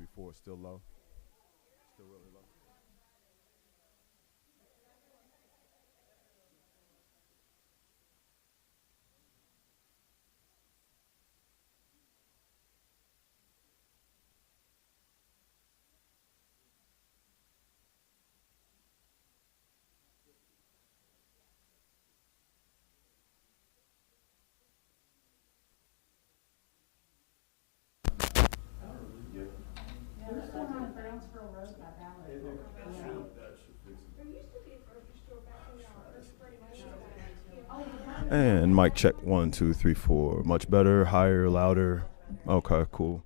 234 still low. Still really low. And mic check 1, 2, 3, 4. Much better, higher, louder. Okay, cool.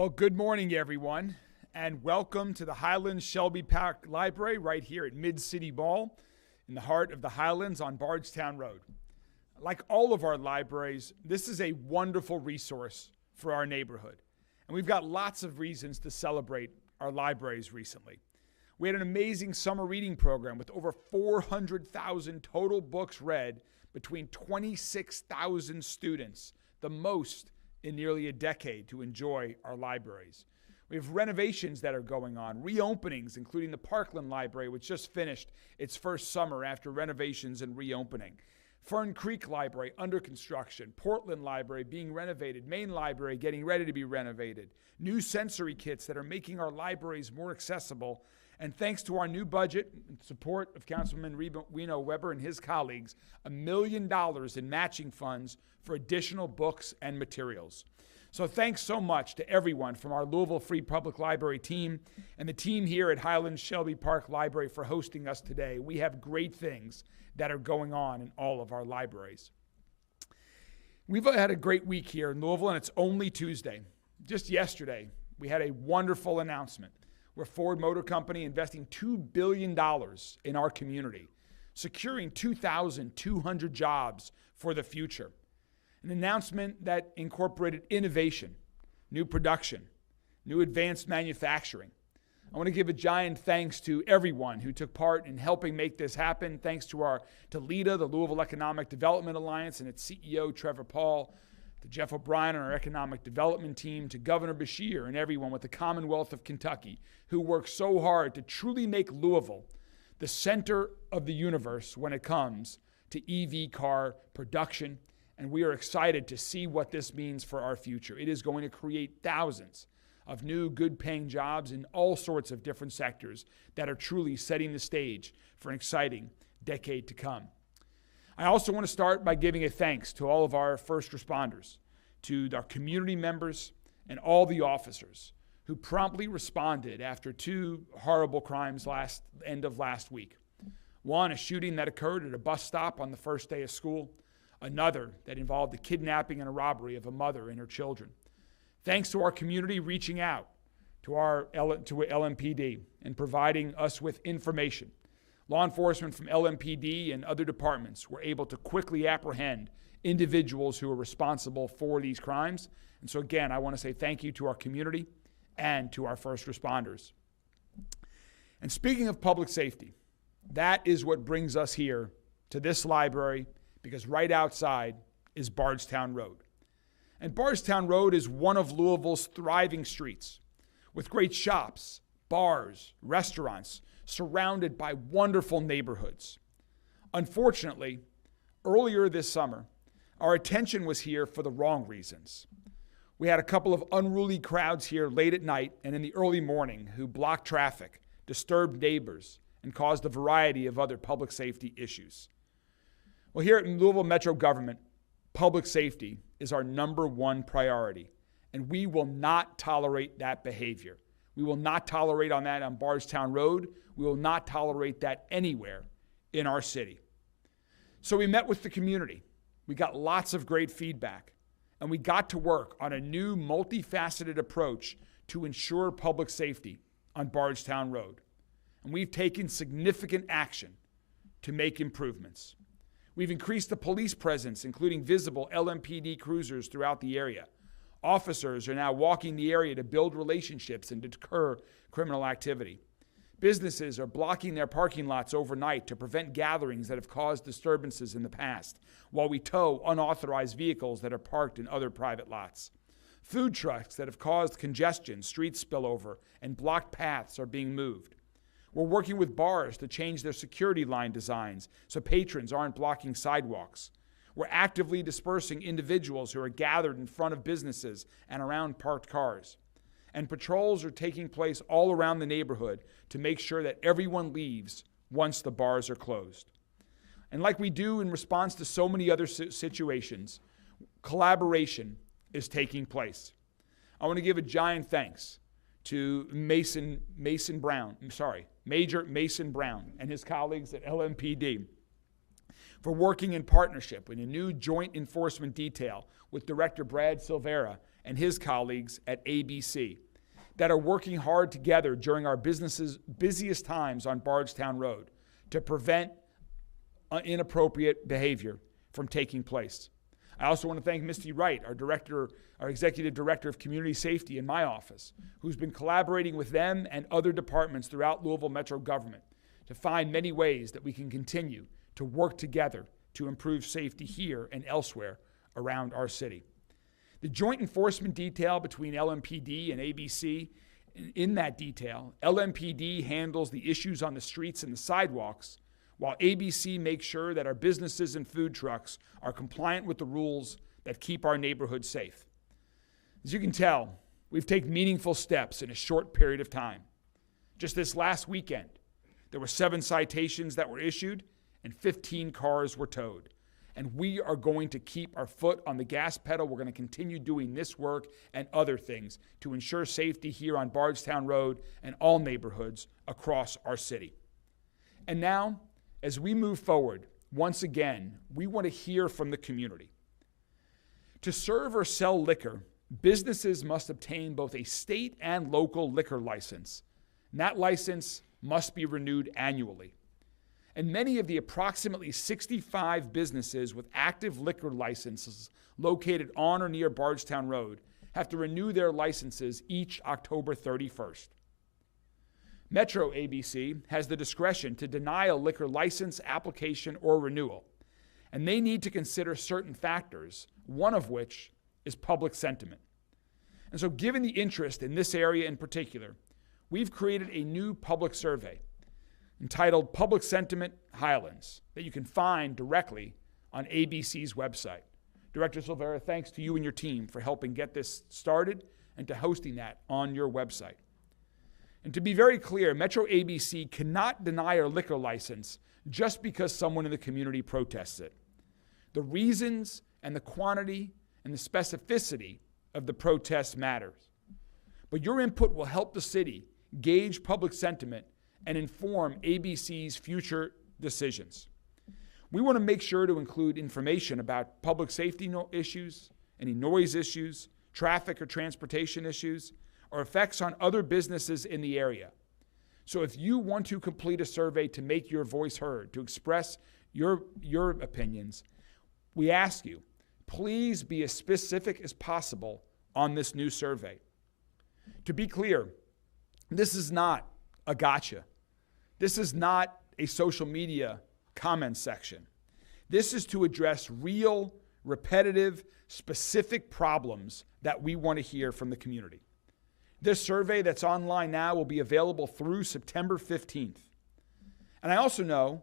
Well, good morning, everyone, and welcome to the Highlands Shelby Park Library right here at Mid-City Mall in the heart of the Highlands on Bardstown Road. Like all of our libraries, this is a wonderful resource for our neighborhood, and we've got lots of reasons to celebrate our libraries recently. We had an amazing summer reading program with over 400,000 total books read between 26,000 students, the most in nearly a decade to enjoy our libraries. We have renovations that are going on, reopenings, including the Parkland Library, which just finished its first summer after renovations and reopening. Fern Creek Library under construction, Portland Library being renovated, Main Library getting ready to be renovated, new sensory kits that are making our libraries more accessible. And thanks to our new budget and support of Councilman Reno Weber and his colleagues, $1 million in matching funds for additional books and materials. So thanks so much to everyone from our Louisville Free Public Library team and the team here at Highlands Shelby Park Library for hosting us today. We have great things that are going on in all of our libraries. We've had a great week here in Louisville, and it's only Tuesday. Just yesterday, we had a wonderful announcement where Ford Motor Company investing $2 billion in our community, securing 2,200 jobs for the future. An announcement that incorporated innovation, new production, new advanced manufacturing. I want to give a giant thanks to everyone who took part in helping make this happen. Thanks to LEDA, the Louisville Economic Development Alliance, and its CEO, Trevor Paul, to Jeff O'Brien and our economic development team, to Governor Beshear and everyone with the Commonwealth of Kentucky who worked so hard to truly make Louisville the center of the universe when it comes to EV car production. And we are excited to see what this means for our future. It is going to create thousands of new, good-paying jobs in all sorts of different sectors that are truly setting the stage for an exciting decade to come. I also want to start by giving a thanks to all of our first responders, to our community members, and all the officers who promptly responded after two horrible crimes end of last week. One, a shooting that occurred at a bus stop on the first day of school. Another that involved the kidnapping and a robbery of a mother and her children. Thanks to our community reaching out to LMPD and providing us with information, law enforcement from LMPD and other departments were able to quickly apprehend individuals who are responsible for these crimes. And so again, I want to say thank you to our community and to our first responders. And speaking of public safety, that is what brings us here to this library, because right outside is Bardstown Road. And Bardstown Road is one of Louisville's thriving streets with great shops, bars, restaurants, surrounded by wonderful neighborhoods. Unfortunately, earlier this summer, our attention was here for the wrong reasons. We had a couple of unruly crowds here late at night and in the early morning who blocked traffic, disturbed neighbors, and caused a variety of other public safety issues. Well, here at Louisville Metro Government, public safety is our number one priority, and we will not tolerate that behavior. We will not tolerate that on Bardstown Road. We will not tolerate that anywhere in our city. So we met with the community. We got lots of great feedback, and we got to work on a new multifaceted approach to ensure public safety on Bardstown Road. And we've taken significant action to make improvements. We've increased the police presence, including visible LMPD cruisers throughout the area. Officers are now walking the area to build relationships and deter criminal activity. Businesses are blocking their parking lots overnight to prevent gatherings that have caused disturbances in the past, while we tow unauthorized vehicles that are parked in other private lots. Food trucks that have caused congestion, street spillover, and blocked paths are being moved. We're working with bars to change their security line designs so patrons aren't blocking sidewalks. We're actively dispersing individuals who are gathered in front of businesses and around parked cars. And patrols are taking place all around the neighborhood to make sure that everyone leaves once the bars are closed. And like we do in response to so many other situations, collaboration is taking place. I want to give a giant thanks to Major Mason Brown and his colleagues at LMPD for working in partnership in a new joint enforcement detail with Director Brad Silvera and his colleagues at ABC that are working hard together during our business's busiest times on Bardstown Road to prevent inappropriate behavior from taking place. I also want to thank Misty Wright, our Executive Director of Community Safety in my office, who's been collaborating with them and other departments throughout Louisville Metro government to find many ways that we can continue to work together to improve safety here and elsewhere around our city. The joint enforcement detail between LMPD and ABC, in that detail, LMPD handles the issues on the streets and the sidewalks, while ABC makes sure that our businesses and food trucks are compliant with the rules that keep our neighborhoods safe. As you can tell, we've taken meaningful steps in a short period of time. Just this last weekend, there were 7 citations that were issued and 15 cars were towed. And we are going to keep our foot on the gas pedal. We're going to continue doing this work and other things to ensure safety here on Bardstown Road and all neighborhoods across our city. And now, as we move forward, once again, we want to hear from the community. To serve or sell liquor, businesses must obtain both a state and local liquor license, and that license must be renewed annually. And many of the approximately 65 businesses with active liquor licenses located on or near Bardstown Road have to renew their licenses each October 31st. Metro ABC has the discretion to deny a liquor license application or renewal, and they need to consider certain factors, one of which is public sentiment. And so given the interest in this area in particular, we've created a new public survey entitled Public Sentiment Highlands that you can find directly on ABC's website. Director Silvera, thanks to you and your team for helping get this started and to hosting that on your website. And to be very clear, Metro ABC cannot deny a liquor license just because someone in the community protests it. The reasons and the quantity and the specificity of the protest matters. But your input will help the city gauge public sentiment and inform ABC's future decisions. We want to make sure to include information about public safety issues, any noise issues, traffic or transportation issues, or effects on other businesses in the area. So if you want to complete a survey to make your voice heard, to express your opinions, we ask you, please be as specific as possible on this new survey. To be clear, this is not a gotcha. This is not a social media comment section. This is to address real, repetitive, specific problems that we want to hear from the community. This survey that's online now will be available through September 15th. And I also know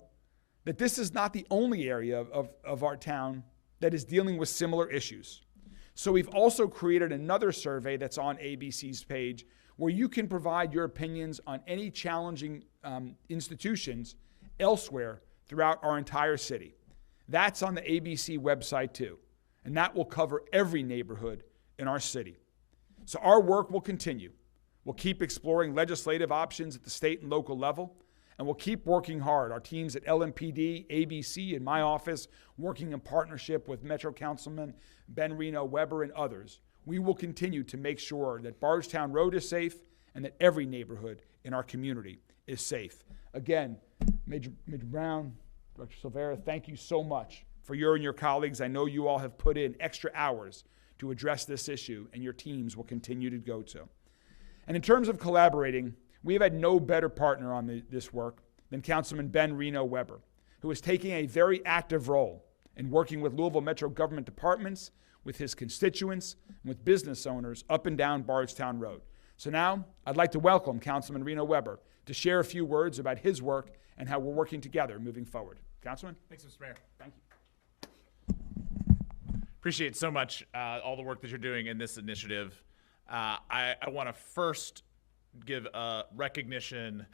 that this is not the only area of our town that is dealing with similar issues. So we've also created another survey that's on ABC's page where you can provide your opinions on any challenging institutions elsewhere throughout our entire city. That's on the ABC website too, and that will cover every neighborhood in our city. So our work will continue. We'll keep exploring legislative options at the state and local level, and we'll keep working hard. Our teams at LMPD, ABC, and my office, working in partnership with Metro Councilman Ben Reno Weber and others, we will continue to make sure that Bardstown Road is safe and that every neighborhood in our community is safe. Again, Major Brown, Director Silvera, thank you so much for you and your colleagues. I know you all have put in extra hours to address this issue, and your teams will continue to go to. And in terms of collaborating, we have had no better partner on this work than Councilman Ben Reno Weber, who is taking a very active role in working with Louisville Metro government departments, with his constituents, and with business owners up and down Bardstown Road. So now, I'd like to welcome Councilman Reno Weber to share a few words about his work and how we're working together moving forward. Councilman? Thanks, Mr. Mayor. Thank you. Appreciate so much all the work that you're doing in this initiative. I want to first give recognition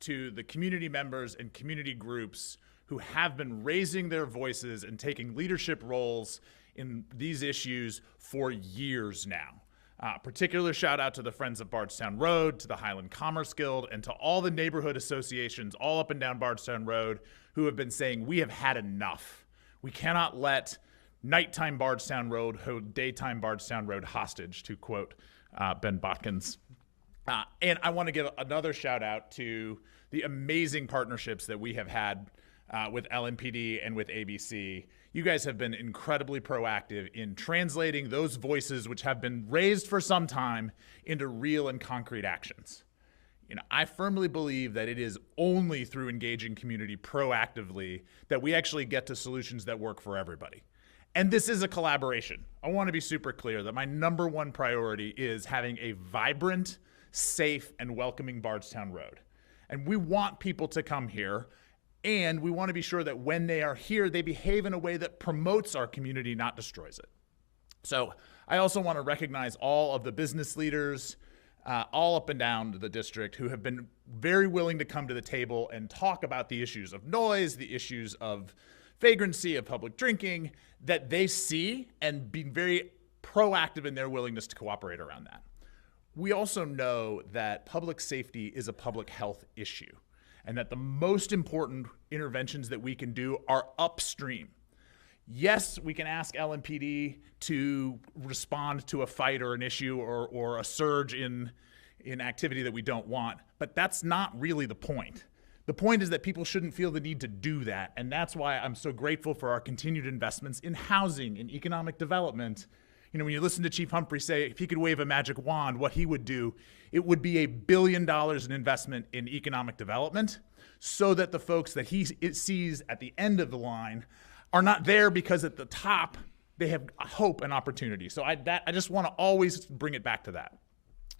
to the community members and community groups who have been raising their voices and taking leadership roles in these issues for years now. Particular shout out to the Friends of Bardstown Road, to the Highland Commerce Guild, and to all the neighborhood associations all up and down Bardstown Road who have been saying we have had enough. We cannot let nighttime Bardstown Road hold daytime Bardstown Road hostage, to quote Ben Botkins. And I want to give another shout out to the amazing partnerships that we have had with LMPD and with ABC. You guys have been incredibly proactive in translating those voices which have been raised for some time into real and concrete actions. You know, I firmly believe that it is only through engaging community proactively that we actually get to solutions that work for everybody. And this is a collaboration. I want to be super clear that my number one priority is having a vibrant, safe, and welcoming Bardstown Road. And we want people to come here, and we want to be sure that when they are here, they behave in a way that promotes our community, not destroys it. So I also want to recognize all of the business leaders all up and down the district who have been very willing to come to the table and talk about the issues of noise, the issues of vagrancy, of public drinking, that they see, and being very proactive in their willingness to cooperate around that. We also know that public safety is a public health issue, and that the most important interventions that we can do are upstream. Yes, we can ask LMPD to respond to a fight or an issue or a surge in activity that we don't want, but that's not really the point. The point is that people shouldn't feel the need to do that, and that's why I'm so grateful for our continued investments in housing and economic development. You know, when you listen to Chief Humphrey say if he could wave a magic wand, what he would do, it would be $1 billion in investment in economic development so that the folks that he sees at the end of the line are not there because at the top they have hope and opportunity. So I just want to always bring it back to that.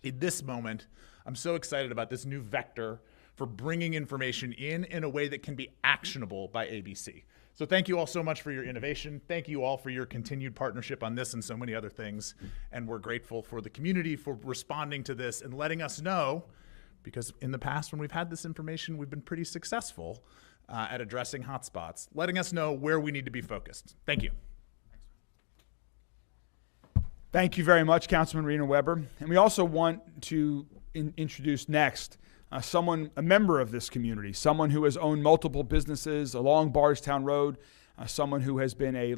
In this moment, I'm so excited about this new vector for bringing information in a way that can be actionable by ABC. So thank you all so much for your innovation. Thank you all for your continued partnership on this and so many other things. And we're grateful for the community for responding to this and letting us know, because in the past when we've had this information, we've been pretty successful at addressing hotspots, letting us know where we need to be focused. Thank you. Thank you very much, Councilman Rena Weber. And we also want to introduce next a member of this community, someone who has owned multiple businesses along Bardstown Road, someone who has been a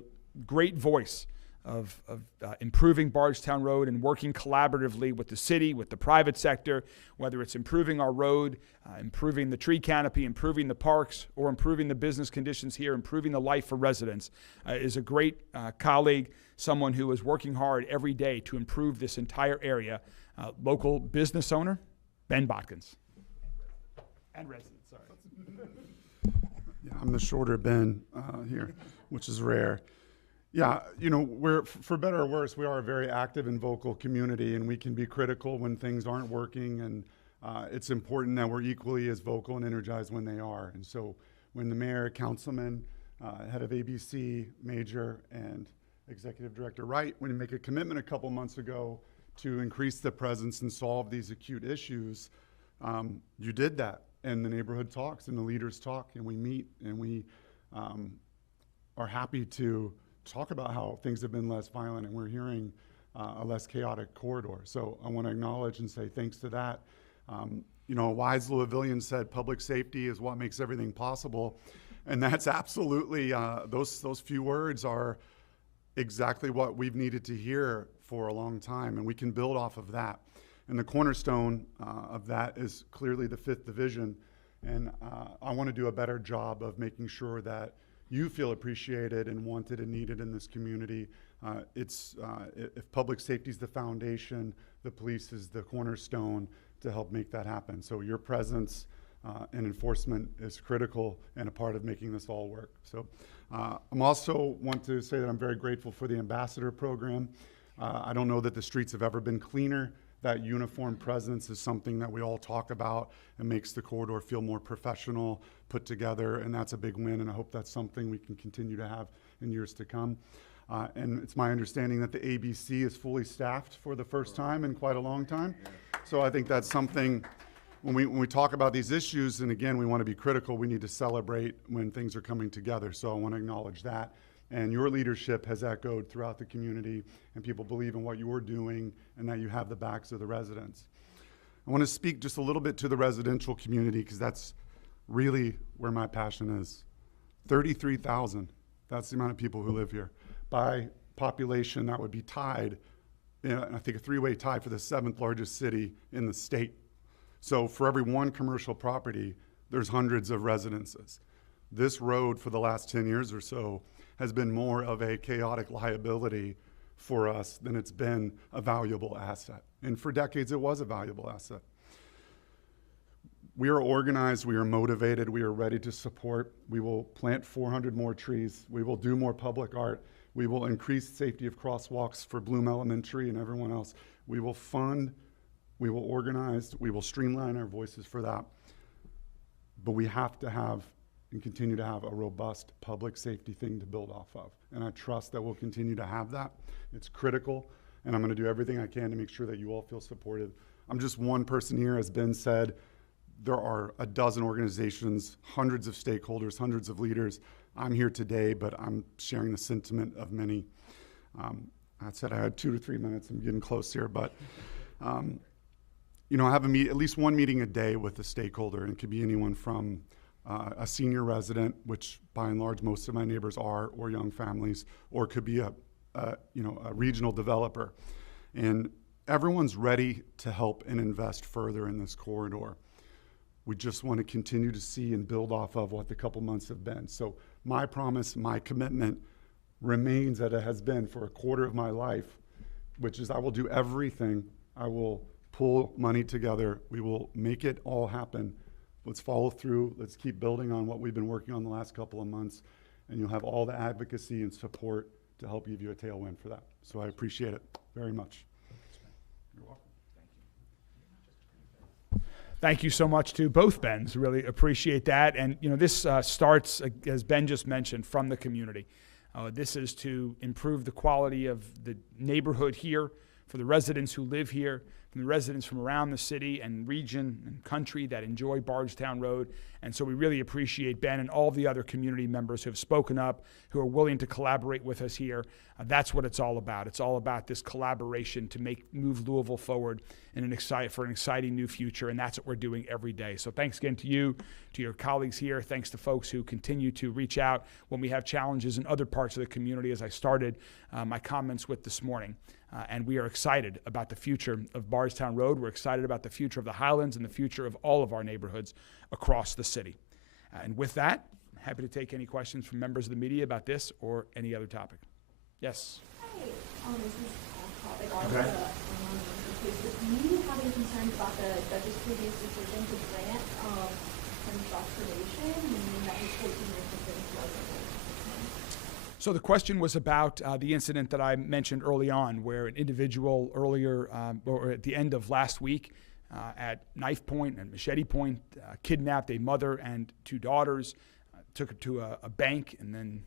great voice of improving Bardstown Road and working collaboratively with the city, with the private sector, whether it's improving our road, improving the tree canopy, improving the parks, or improving the business conditions here, improving the life for residents, is a great colleague, someone who is working hard every day to improve this entire area. Local business owner, Ben Botkins. And resident, sorry. Yeah, I'm the shorter Ben here, which is rare. Yeah, you know, for better or worse, we are a very active and vocal community, and we can be critical when things aren't working, and it's important that we're equally as vocal and energized when they are. And so when the mayor, councilman, head of ABC, Major, and Executive Director Wright, when you make a commitment a couple months ago to increase the presence and solve these acute issues, you did that. And the neighborhood talks and the leaders talk, and we meet, and we are happy to talk about how things have been less violent, and we're hearing a less chaotic corridor. So I want to acknowledge and say thanks to that. You know, a wise Louisvillian said public safety is what makes everything possible. And that's absolutely, those few words are exactly what we've needed to hear for a long time, and we can build off of that. And the cornerstone of that is clearly the 5th Division. And I want to do a better job of making sure that you feel appreciated and wanted and needed in this community. If public safety is the foundation, the police is the cornerstone to help make that happen. So your presence and enforcement is critical and a part of making this all work. So I'm also want to say that I'm very grateful for the ambassador program. I don't know that the streets have ever been cleaner. That uniform presence is something that we all talk about and makes the corridor feel more professional, put together, and that's a big win, and I hope that's something we can continue to have in years to come. And it's my understanding that the ABC is fully staffed for the first time in quite a long time. So I think that's something, when we talk about these issues, and again, we want to be critical, we need to celebrate when things are coming together. So I want to acknowledge that. And your leadership has echoed throughout the community, and people believe in what you're doing and that you have the backs of the residents. I want to speak just a little bit to the residential community because that's really where my passion is. 33,000, that's the amount of people who live here. By population, that would be tied, I think a three-way tie for the 7th largest city in the state. So for every one commercial property, there's hundreds of residences. This road for the last 10 years or so has been more of a chaotic liability for us than it's been a valuable asset. And for decades, it was a valuable asset. We are organized, we are motivated, we are ready to support. We will plant 400 more trees. We will do more public art. We will increase safety of crosswalks for Bloom Elementary and everyone else. We will fund, we will organize, we will streamline our voices for that. But we have to have and continue to have a robust public safety thing to build off of. And I trust that we'll continue to have that. It's critical, and I'm gonna do everything I can to make sure that you all feel supported. I'm just one person here, as Ben said. There are a dozen organizations, hundreds of stakeholders, hundreds of leaders. I'm here today, but I'm sharing the sentiment of many. I said I had 2 to 3 minutes. I'm getting close here, but I have at least one meeting a day with a stakeholder, and it could be anyone from a senior resident, which by and large most of my neighbors are, or young families, or it could be a regional developer. And everyone's ready to help and invest further in this corridor. We just want to continue to see and build off of what the couple months have been. So my promise, my commitment remains that it has been for a quarter of my life, which is I will do everything. I will pull money together. We will make it all happen. Let's follow through. Let's keep building on what we've been working on the last couple of months, and you'll have all the advocacy and support to help give you a tailwind for that. So I appreciate it very much. You're welcome. Thank you so much to both Bens. Really appreciate that. And this starts, as Ben just mentioned, from the community. This is to improve the quality of the neighborhood here for the residents who live here, from the residents from around the city and region and country that enjoy Bardstown Road. And so we really appreciate Ben and all the other community members who have spoken up, who are willing to collaborate with us here. That's what it's all about. It's all about this collaboration to move Louisville forward for an exciting new future, and that's what we're doing every day. So thanks again to you, to your colleagues here. Thanks to folks who continue to reach out when we have challenges in other parts of the community, as I started my comments with this morning. And we are excited about the future of Bardstown Road. We're excited about the future of the Highlands and the future of all of our neighborhoods across the city. And with that, I'm happy to take any questions from members of the media about this or any other topic. Yes? Hi, this is off topic on Okay. the case. Do you have any concerns about the judge's previous decision to grant indoctrination, meaning that his 14-year sentence wasn't worth? So the question was about the incident that I mentioned early on, where an individual earlier, or at the end of last week, at knife point and machete point, kidnapped a mother and 2 daughters, took her to a bank, and then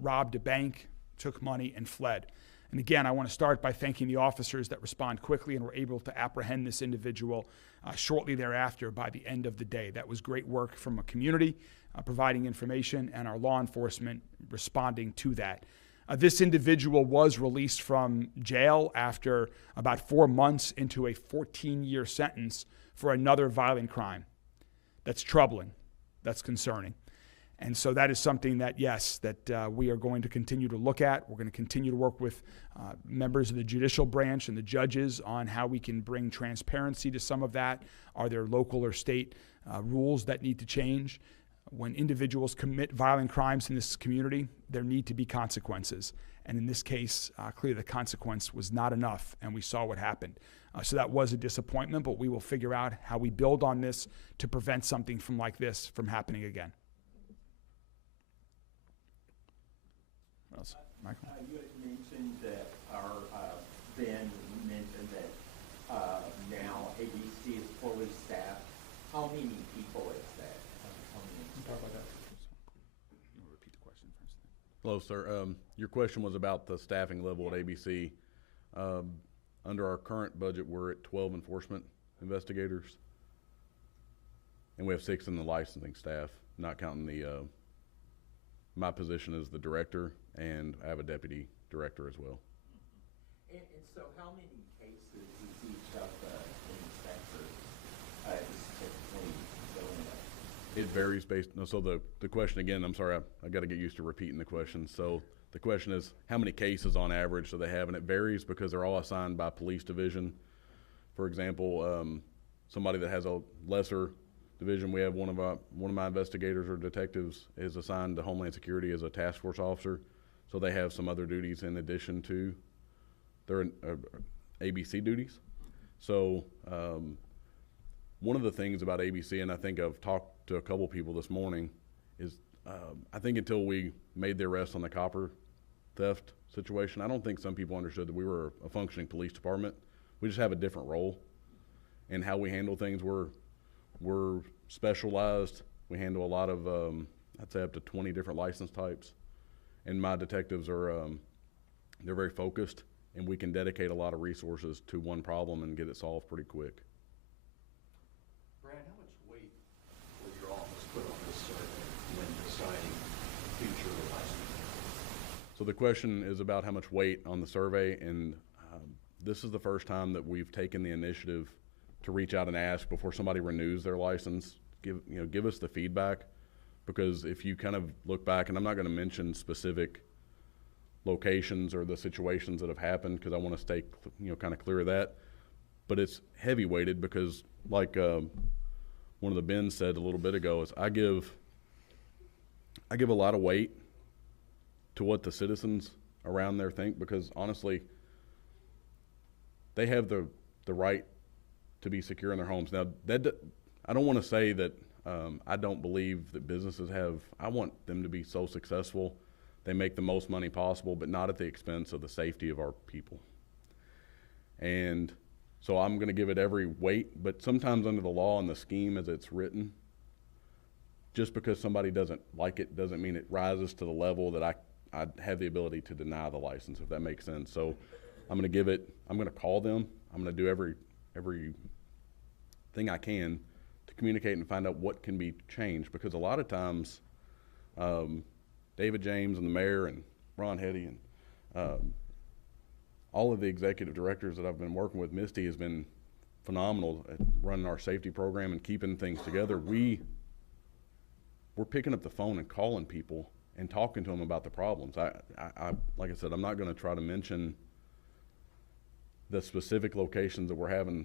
robbed a bank, took money, and fled. And again, I want to start by thanking the officers that respond quickly and were able to apprehend this individual shortly thereafter by the end of the day. That was great work from a community providing information and our law enforcement responding to that. This individual was released from jail after about 4 months into a 14-year sentence for another violent crime. That's troubling. That's concerning. And so that is something that, yes, that we are going to continue to look at. We're going to continue to work with members of the judicial branch and the judges on how we can bring transparency to some of that. Are there local or state rules that need to change? When individuals commit violent crimes in this community, there need to be consequences. And in this case, clearly the consequence was not enough, and we saw what happened. So that was a disappointment, but we will figure out how we build on this to prevent something like this from happening again. What else? Michael? You had mentioned that Ben mentioned that now ABC is fully staffed. How many people is that? How many? Talk about that. You want to repeat the question first? Hello, sir. Your question was about the staffing level at ABC. Under our current budget, we're at 12 enforcement investigators, and we have 6 in the licensing staff, not counting the my position as the director, and I have a deputy director as well. And so how many cases is each of the inspectors typically dealing with? It varies based, no, so the question again, I'm sorry, I got to get used to repeating the question. So The question is, how many cases on average do they have? And it varies because they're all assigned by police division. For example, somebody that has a lesser division, we have one of my investigators or detectives is assigned to Homeland Security as a task force officer. So they have some other duties in addition to their ABC duties. So one of the things about ABC, and I think I've talked to a couple people this morning, is I think until we made the arrest on the copper theft situation, I don't think some people understood that we were a functioning police department. We just have a different role in how we handle things. We're specialized. We handle a lot of, I'd say up to 20 different license types. And my detectives are, they're very focused, and we can dedicate a lot of resources to one problem and get it solved pretty quick. Brad, how much weight will your office put on this survey when deciding future licensing? So the question is about how much weight on the survey, and this is the first time that we've taken the initiative to reach out and ask before somebody renews their license, give us the feedback. Because if you kind of look back, and I'm not going to mention specific locations or the situations that have happened because I want to stay kind of clear of that, but it's heavy weighted because like one of the Bens said a little bit ago is I give a lot of weight to what the citizens around there think, because honestly they have the right to be secure in their homes. Now I don't want to say that I don't believe that businesses I want them to be so successful they make the most money possible, but not at the expense of the safety of our people. And so I'm going to give it every weight, but sometimes under the law and the scheme as it's written, just because somebody doesn't like it doesn't mean it rises to the level that I have the ability to deny the license, if that makes sense. So I'm going to call them. I'm going to do every thing I can to communicate and find out what can be changed, because a lot of times David James and the mayor and Ron Hetty and all of the executive directors that I've been working with, Misty has been phenomenal at running our safety program and keeping things together. We're picking up the phone and calling people and talking to them about the problems. I like I said, I'm not going to try to mention the specific locations that we're having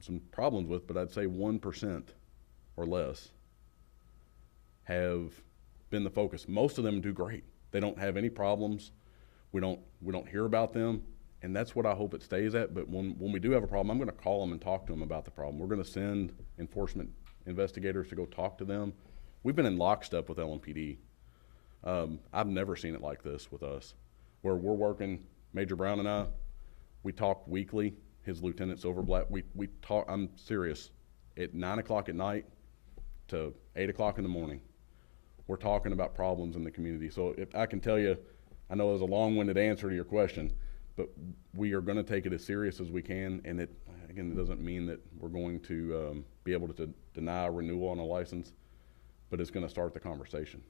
some problems with, but I'd say 1% or less have been the focus. Most of them do great. They don't have any problems. We don't hear about them, and that's what I hope it stays at. But when we do have a problem, I'm going to call them and talk to them about the problem. We're going to send enforcement investigators to go talk to them. We've been in lockstep with LMPD. I've never seen it like this with us, where we're working, Major Brown and I, we talk weekly. His Lieutenant Silverblatt, we talk, I'm serious, at 9 o'clock at night to 8 o'clock in the morning. We're talking about problems in the community. So if I can tell you, I know it was a long-winded answer to your question, but we are going to take it as serious as we can. And it doesn't mean that we're going to be able to deny a renewal on a license, but it's going to start the conversation.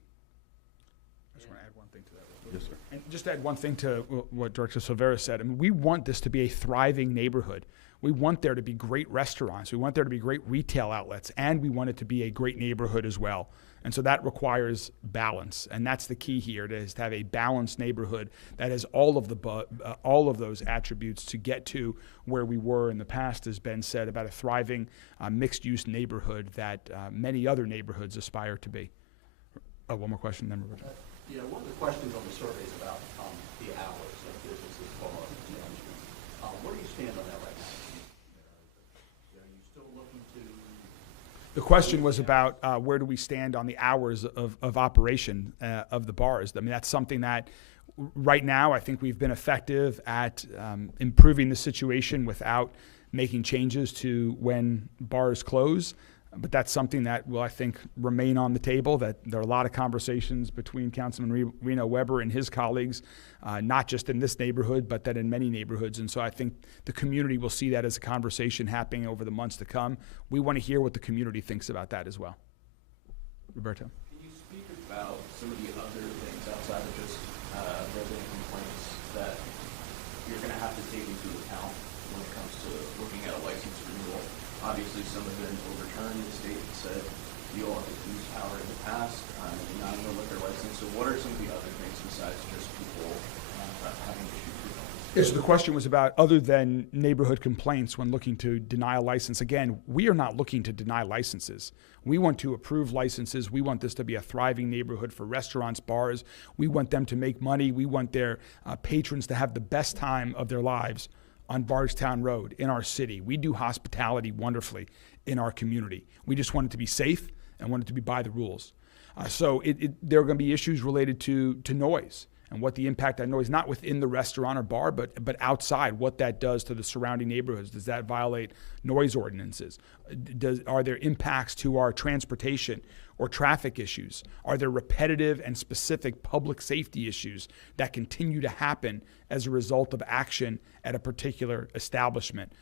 I just want to add one thing to that. Yes, sir. And just to add one thing to what Director Silvera said. I mean, we want this to be a thriving neighborhood. We want there to be great restaurants. We want there to be great retail outlets, and we want it to be a great neighborhood as well. And so that requires balance, and that's the key here, is to have a balanced neighborhood that has all of those attributes to get to where we were in the past, as Ben said, about a thriving mixed-use neighborhood that many other neighborhoods aspire to be. Oh, one more question, then Roberto. One of the questions on the survey is about the hours of businesses, bars, and restaurants. Where do you stand on that right now? Are you still looking to? The question was about where do we stand on the hours of operation of the bars. I mean, that's something that right now I think we've been effective at improving the situation without making changes to when bars close. But that's something that will, I think, remain on the table, that there are a lot of conversations between Councilman Reno Weber and his colleagues, not just in this neighborhood, but that in many neighborhoods. And so I think the community will see that as a conversation happening over the months to come. We want to hear what the community thinks about that as well. Roberto. Can you speak about some of the other things outside of just resident complaints that you're going to have to take into account when it comes to looking at a license renewal? Obviously, some have been overturned. The state said You all have used power in the past, you're not a liquor license, so what are some of the other things besides just people having issues with homes? Yes, so the question was about other than neighborhood complaints when looking to deny a license. Again, we are not looking to deny licenses. We want to approve licenses. We want this to be a thriving neighborhood for restaurants, bars. We want them to make money. We want their patrons to have the best time of their lives on Bardstown Road in our city. We do hospitality wonderfully in our community. We just want it to be safe and want it to be by the rules. So there are going to be issues related to noise and what the impact that noise, not within the restaurant or bar, but outside, what that does to the surrounding neighborhoods. Does that violate noise ordinances? Are there impacts to our transportation or traffic issues? Are there repetitive and specific public safety issues that continue to happen as a result of action at a particular establishment?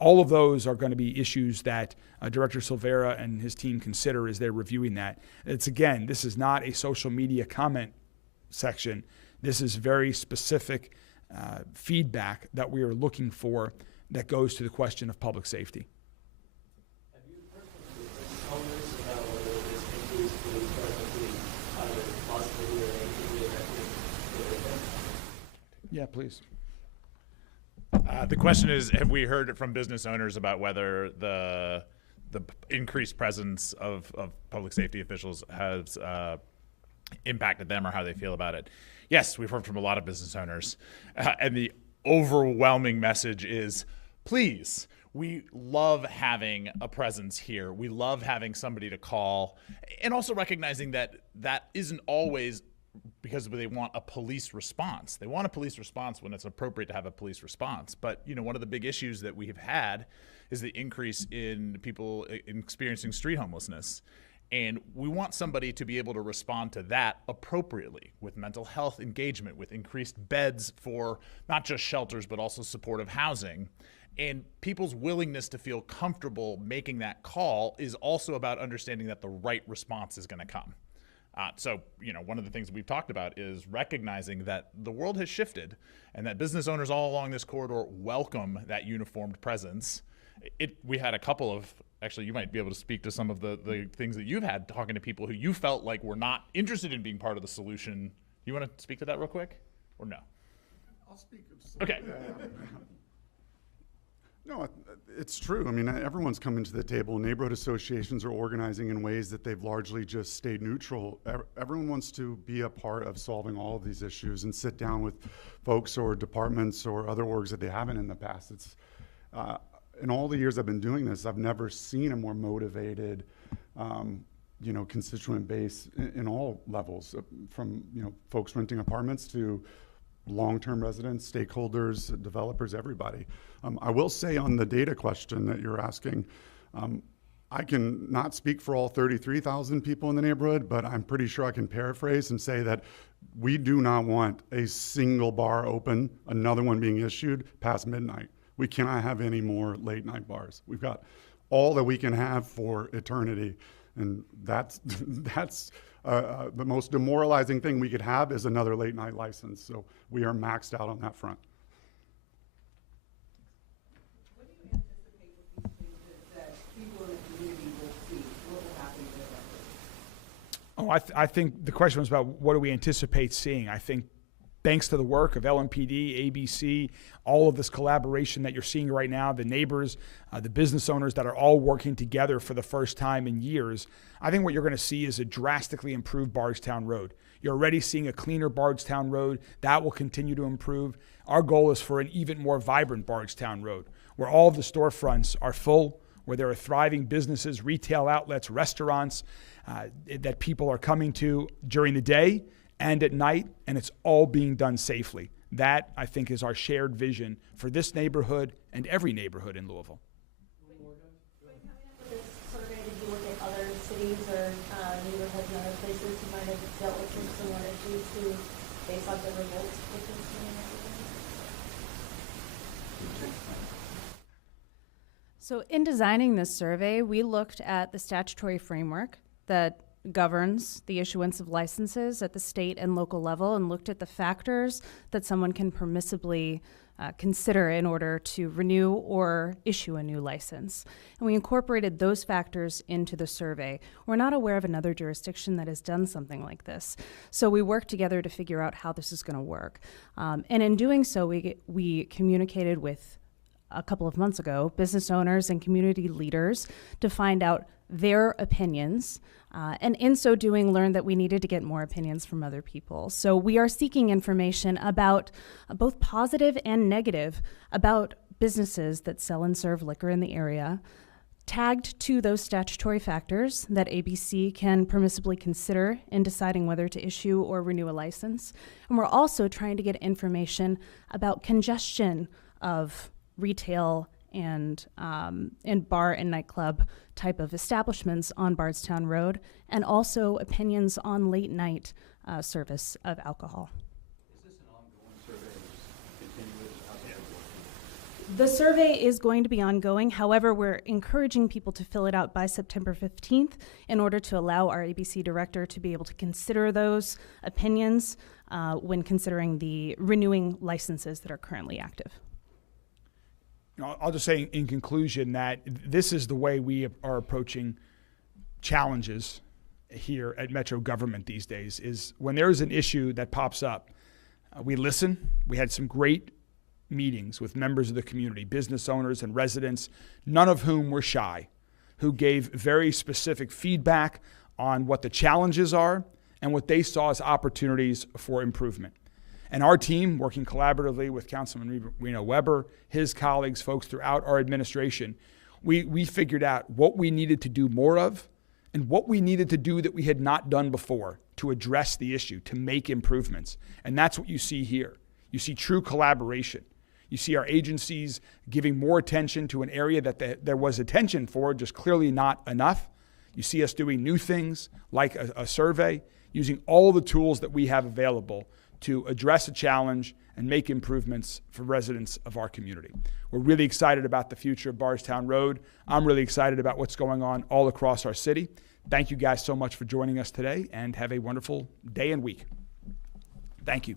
All of those are going to be issues that Director Silvera and his team consider as they're reviewing that. This is not a social media comment section. This is very specific feedback that we are looking for that goes to the question of public safety. Have you heard from the owners about whether this increase would presently either positively or negatively affect their income? Yeah, please. The question is, have we heard from business owners about whether the increased presence of public safety officials has impacted them or how they feel about it? Yes, we've heard from a lot of business owners, and the overwhelming message is, please, we love having a presence here. We love having somebody to call, and also recognizing that that isn't always because they want a police response. They want a police response when it's appropriate to have a police response. But, one of the big issues that we have had is the increase in people experiencing street homelessness. And we want somebody to be able to respond to that appropriately with mental health engagement, with increased beds for not just shelters, but also supportive housing. And people's willingness to feel comfortable making that call is also about understanding that the right response is going to come. So, one of the things we've talked about is recognizing that the world has shifted and that business owners all along this corridor welcome that uniformed presence. We had a couple of, actually, you might be able to speak to some of the things that you've had talking to people who you felt like were not interested in being part of the solution. You want to speak to that real quick or no? I'll speak. Okay. No, it's true. I mean, everyone's coming to the table. Neighborhood associations are organizing in ways that they've largely just stayed neutral. Everyone wants to be a part of solving all of these issues and sit down with folks or departments or other orgs that they haven't in the past. It's in all the years I've been doing this, I've never seen a more motivated, constituent base in all levels, from folks renting apartments to long-term residents, stakeholders, developers, everybody. I will say on the data question that you're asking, I can not speak for all 33,000 people in the neighborhood, but I'm pretty sure I can paraphrase and say that we do not want a single bar open, another one being issued past midnight. We cannot have any more late night bars. We've got all that we can have for eternity. And that's the most demoralizing thing we could have is another late night license. So we are maxed out on that front. What do you anticipate with these changes that people in the community will see? What will happen to their efforts? I think the question was about what do we anticipate seeing. I think thanks to the work of LMPD, ABC, all of this collaboration that you're seeing right now, the neighbors, the business owners that are all working together for the first time in years, I think what you're going to see is a drastically improved Bardstown Road. You're already seeing a cleaner Bardstown Road. That will continue to improve. Our goal is for an even more vibrant Bardstown Road, where all of the storefronts are full, where there are thriving businesses, retail outlets, restaurants that people are coming to during the day and at night, and it's all being done safely. That, I think, is our shared vision for this neighborhood and every neighborhood in Louisville. When coming up with this survey, did you look at other cities or neighborhoods and other places who might have dealt with some similar issues based on the results with this neighborhood? So in designing this survey, we looked at the statutory framework that governs the issuance of licenses at the state and local level and looked at the factors that someone can permissibly consider in order to renew or issue a new license. And we incorporated those factors into the survey. We're not aware of another jurisdiction that has done something like this. So we worked together to figure out how this is going to work. And in doing so, we communicated with, a couple of months ago, business owners and community leaders to find out their opinions, and in so doing learned that we needed to get more opinions from other people. So we are seeking information about both positive and negative about businesses that sell and serve liquor in the area, tagged to those statutory factors that ABC can permissibly consider in deciding whether to issue or renew a license. And we're also trying to get information about congestion of retail and bar and nightclub type of establishments on Bardstown Road, and also opinions on late night service of alcohol. Is this an ongoing survey or just continuous? How's that working? The survey is going to be ongoing. However, we're encouraging people to fill it out by September 15th in order to allow our ABC director to be able to consider those opinions when considering the renewing licenses that are currently active. I'll just say in conclusion that this is the way we are approaching challenges here at Metro government these days, is when there's an issue that pops up, we listen. We had some great meetings with members of the community, business owners and residents, none of whom were shy, who gave very specific feedback on what the challenges are and what they saw as opportunities for improvement. And our team, working collaboratively with Councilman Reno Weber, his colleagues, folks throughout our administration, we figured out what we needed to do more of and what we needed to do that we had not done before to address the issue, to make improvements. And that's what you see here. You see true collaboration. You see our agencies giving more attention to an area that there was attention for, just clearly not enough. You see us doing new things like a survey, using all the tools that we have available to address a challenge and make improvements for residents of our community. We're really excited about the future of Bardstown Road. I'm really excited about what's going on all across our city. Thank you guys so much for joining us today, and have a wonderful day and week. Thank you.